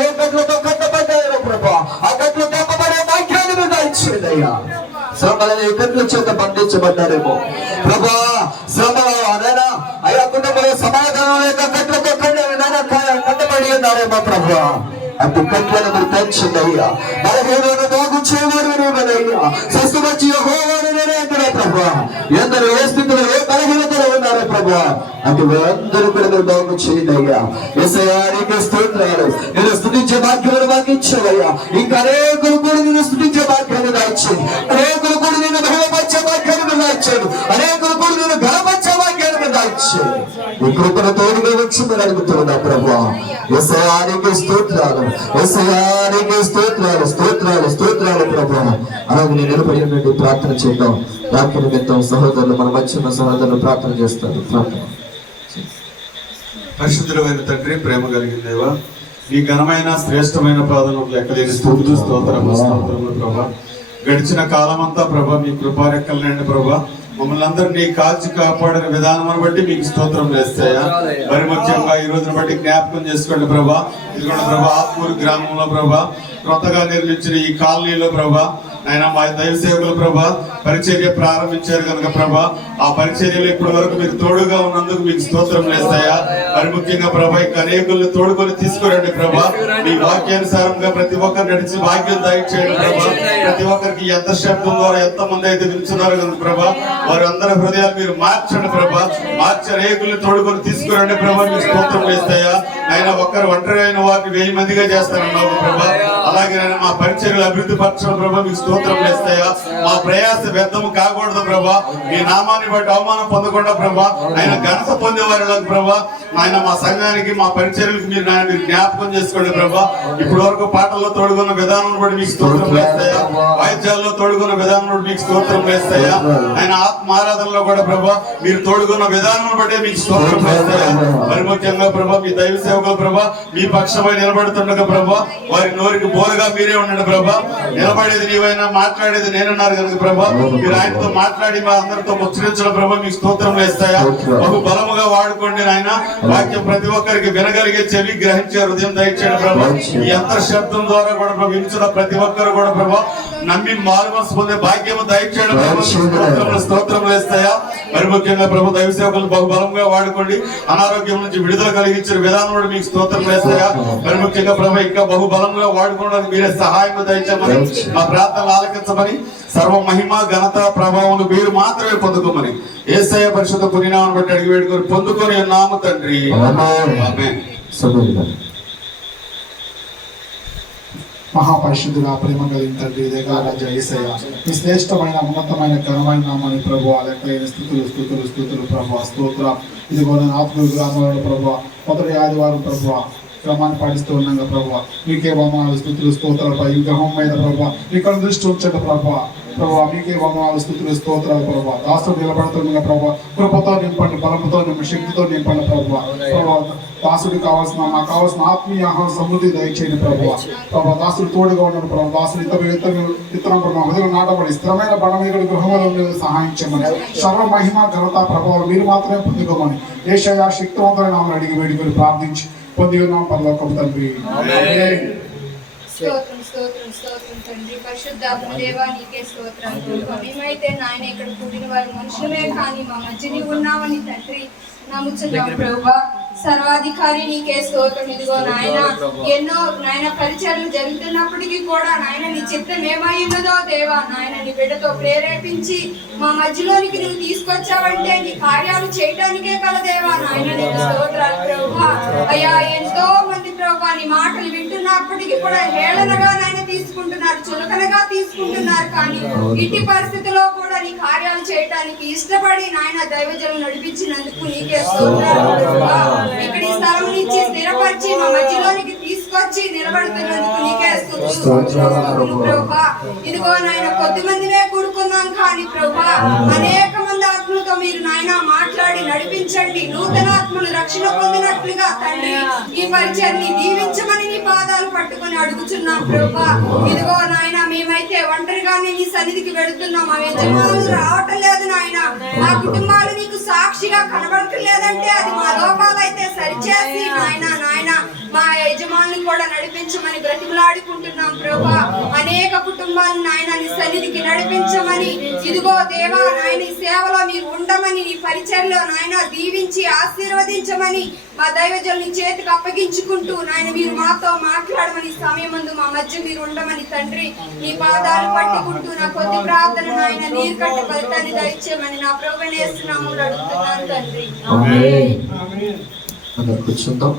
ఏ కట్లతో కట్టబడ్డాయో ప్రభా. ఆ గట్లు తెప్పబడే వాక్యాన్ని మీద ఇచ్చేదయ్యా శ్రమలని కట్ల చేత బంధించబడ్డారేమో. ప్రభా శ్రమ అనైనా అయ్యా కుటుంబంలో సమాధానం లేక కట్లతో కట్టబడి ఉన్నారేమో ప్రభా. అటు కట్లను మీరు తెచ్చిందయ్యా బలహీనను బాగు చేయవారు నేనయ్యా స్వస్థమచ్చి హోవారు నేనే అంటున్నా ప్రభా. ఎందరో ఏ స్థితిలో ఉన్నారో ప్రభా అందరూ కూడా మీరు బాగు చేయండియ్యా ఎసయానికి స్తోత్రాలు. నేను స్థుతించే భాగ్యాలు మాకు ఇచ్చావయ్యా. ఇంకా అనేకులు కూడా నేను స్థుతించే భాగ్యాన్ని దాచి అనేకులు కూడా నేను మహిమపరిచే భాగ్యాన్ని దాచాను అనేకులు కూడా నేను గణపరిచే వచ్చి ఈ కృపను తోడుగా వచ్చి మీరు అడుగుతున్నా ప్రభా. ఎసయానికి స్తోత్రాలు ఎసయానికి స్తోత్రాలు స్తోత్రాలు స్తోత్రాలు ప్రభా. అలాగే నేను నిలబడి నుండి ప్రార్థన చేద్దాం. రాత్రి నిమిత్తం సహోదరులు మన మధ్య సహోదరులు ప్రార్థన చేస్తారు. ప్రార్థన. పరిశుద్ధులమైన తండ్రి ప్రేమ కలిగిన దేవ నీ ఘనమైన శ్రేష్టమైన ప్రాధనకు లెక్కలేని స్థుతులు స్తోత్రము స్తోత్రములు ప్రభా. గడిచిన కాలమంతా ప్రభా మీ కృపారెక్కలండి ప్రభా మమ్మల్ని అందరినీ కాల్చి కాపాడిన విధానం బట్టి మీకు స్తోత్రం వేస్తాయా మరి ముఖ్యంగా ఈ రోజున బట్టి జ్ఞాపకం చేసుకోండి ప్రభా. ఇదిగోండి ప్రభా ఆత్మూరు గ్రామంలో ప్రభా. కొత్తగా నిర్మించిన ఈ కాలనీలో ప్రభా ఆయన మా దైవ ప్రభా పరిచర్య ప్రారంభించారు కనుక ప్రభా ఆ పరిచర్యలు ఇప్పటి వరకు మీకు తోడుగా ఉన్నందుకు మీకు స్తోత్రం వేస్తాయా మరి ముఖ్యంగా ప్రభా ఇంకా అనేకుల్ని తోడుకొని తీసుకురండి ప్రభా. మీ వాక్యానుసారంగా ప్రతి ఒక్కరు నడిచి వాక్యం దయచేయండి ప్రభా. ప్రతి ఒక్కరికి ఎంత శబ్దం ద్వారా ఎంత మంది అయితే వింటున్నారు కనుక ప్రభా వారి అందరి హృదయాలు మీరు మార్చండి ప్రభా. మార్చి అనేకుల్ని తోడుకొని తీసుకురండి ప్రభా. మీకు స్తోత్రం వేస్తాయా ఆయన ఒక్కరు ఒంటరి అయిన వారిని వెయ్యి మందిగా చేస్తారన్నావు ప్రభా. అలాగే మా పరిచర్యలు అభివృద్ధి పరచడం ప్రభా మీకు స్తోత్రం వేస్తాయా మా ప్రయాస వ్యర్థం కాకూడదు ప్రభా. మీ నామాన్ని బట్టి అవమానం పొందకుండా ప్రభా ఆయన ఘనత పొందేవారు ప్రభా. ఆయన మా సంఘానికి మా పరిచర్యలకు మీరు నాయన మీరు జ్ఞాపకం చేసుకోండి ప్రభా. ఇప్పటి వరకు పాటల్లో తోడుకున్న విధానం కూడా మీకు స్తోత్రం వేస్తాయా వాయిద్యాల్లో తోడుకున్న విధానం కూడా మీకు స్తోత్రం వేస్తాయా ఆయన ఆత్మ ఆరాధనలో కూడా ప్రభా మీరు తోడుకున్న విధానం బట్టే మీకు స్తోత్రం వేస్తాయా మరి ముఖ్యంగా ప్రభా మీ దైవ సేవకులు ప్రభా మీ పక్షమై నిలబడుతుండగా ప్రభా వారి నోరికి బోరుగా మీరే ఉండండి ప్రభా. నిలబడేది నీవైనా మాట్లాడేది నేనున్నారు కనుక ప్రభా. మీరు ఆయనతో మాట్లాడి మా అందరితో ముచ్చరించడం ప్రభా మీకు స్తోత్రం వేస్తాయా? బహు బలముగా వాడుకోండి నాయన. వాక్యం ప్రతి ఒక్కరికి వినగలిగే చెవి గ్రహించే హృదయం దయచేయండి ప్రభా. ఈ యంత్ర శబ్దం ద్వారా కూడా ప్రభా ప్రతి ఒక్కరు కూడా ప్రభా నమ్మి మారుమనసు పొందే భాగ్యము దయచేయడం స్తోత్రములు వేస్తాయా? మరి ముఖ్యంగా ప్రభు దైవ సేవకులు బహు బలంగా వాడుకోండి. అనారోగ్యం నుంచి విడుదల కలిగించిన విధానం కూడా మీకు స్తోత్రం వేస్తాయా? మరి ముఖ్యంగా ప్రభు ఇంకా బహు బలంగా వాడుకోవడానికి మీరే సహాయం దయచేయమని మా ప్రార్థనలు ఆలకించమని సర్వ మహిమ ఘనత ప్రభావం మీరు మాత్రమే పొందుకోమని ఏసయ పరిశుద్ధ పుణ్యనామని బట్టి అడిగి వేడుకొని పొందుకొని ఉన్నాము తండ్రి. మహాపరిశుద్ధుడా ప్రేమ కలిగిన తండ్రి దేగారాజ ఏసయ్య. ఈ శ్రేష్టమైన ఉన్నతమైన ఘనమైన నామాన్ని ప్రభు లెక్కైన స్థుతులు స్థుతులు స్థుతులు ప్రభు స్తోత్ర. ఇదిగో కూడా ఆత్మీయ గ్రామాలను ప్రభు మొదటి ఆదివారం ప్రభు క్రమాన్ని పాటిస్తూ ఉన్నాగా ప్రభు. మీకే వమాలు స్థుతులు స్తోత్రాలపై ఈ గ్రహం మీద ప్రభు ఇక్కడ దృష్టి ఉంచండి ప్రభు. ప్రభావ మీకే వందనాలు స్థుతులు స్తోత్రాలు ప్రభావ దాసుడు నిలబడుతున్న ప్రభావ కృపతో నింపండి బలంతో నింపండి శక్తితో నింపండి ప్రభావ ప్రభావ దాసుడికి కావాల్సిన నాకు కావాల్సిన ఆత్మీయ ఆహారం సమృద్ధి దయచేయండి ప్రభావ ప్రభావ దాసుడు తోడుగా ఉన్నాడు ప్రభావ దాసుడు ఇతర ఇతర ఇతరం ప్రభు హృదయం నాటబడి స్థిరమైన బలమైన మీద గృహంలో ఉండేది సహాయం చేయమని సర్వ మహిమ ఘనత ప్రభావం మీరు మాత్రమే పొందుకోమని ఏషయా శక్తివంతమైన అడిగి వేడుకొని ప్రార్థించి పొంది ఉన్నాం పరలోకం తండ్రి. స్తోత్రం స్తోత్రం స్తోత్రం తండ్రి. పరిశుద్ధాత్మ దేవా నీకే స్తోత్రం. మేమైతే నాయన ఇక్కడ పుట్టిన వారి మనుషులమే కానీ మా మధ్య నీవు ఉన్నావని తండ్రి నమ్ముచున్నాం ప్రభా. సర్వాధికారి నీకే స్తోత్రం. ఇదిగో నాయన ఎన్నో నాయన పరిచయాలు జరుగుతున్నప్పటికీ కూడా నాయన నీ చిత్తం ఏమై ఉన్నదో దేవా నాయన నీ బిడ్డతో ప్రేరేపించి మా మధ్యలోనికి నువ్వు తీసుకొచ్చావంటే నీ కార్యాలు చేయడానికే కదా దేవా నాయన నీకు స్తోత్రాలు ప్రభా. అయ్యా ఎంతో మంది ప్రభా నీ మాటలు వింటున్నప్పటికీ కూడా హేళనగా నాయన తీసుకుంటున్నారు చులకనగా తీసుకుంటున్నారు. కానీ ఇట్టి పరిస్థితిలో కూడా నీ కార్యాలు చేయడానికి ఇష్టపడి నాయన దైవజనం నడిపించినందుకు నీకే. ఇక్కడ ఈ స్థలం నుంచి స్థిరపరిచి మా మధ్యలోనికి తీసుకొచ్చి నిలబడుతున్నందుకు నీకే ప్రభా ఇదిగో నాయన కొద్ది మందినే కూడుకున్నాం కానీ ప్రభా అనేక మంది ఆత్మలతో మీరు నాయన మాట్లాడి నడిపించండి. నూతన ఆత్మలు రక్షణ పొందినట్లుగా తండ్రి ఈ పరిచయాన్ని దీవించమని నీ పాదాలు పట్టుకొని అడుగుచున్నాం ప్రభా ఇదిగో నాయన మేమైతే ఒంటరిగానే నీ సన్నిధికి వెళుతున్నాం. మా యజమానులు రావటం లేదు నాయన. మా కుటుంబాలు నీకు సాక్షిగా కనబడటం లేదంటే అది మా లోపాలైతే సరిచేసి నాయన నాయన. మా యజమానులు కూడా నడిపించమని బ్రతిమలాడుకుంటున్నాం ప్రభా. అనేక కుటుంబాలను నాయన నీ సన్నిధికి నడిపించమని. ఇదిగో దేవా నాయన ఈ సేవలో మీరు ఉండమని నీ పరిచయలో నాయన దీవించి ఆశీర్వదించమని మా దైవజల్ని చేతికి అప్పగించుకుంటూ నాయన మీరు మాతో మాట్లాడమని సమయం ముందు మా మధ్య మీరు ఉండమని తండ్రి నీ పాదాలు పట్టుకుంటూ నా కొద్ది ప్రార్థన నాయన నీరు కట్టి ఫలితాన్ని దయచేయమని నా ప్రభునేస్తున్నాము అడుగుతున్నాను తండ్రి. అందరు కూర్చుందాం.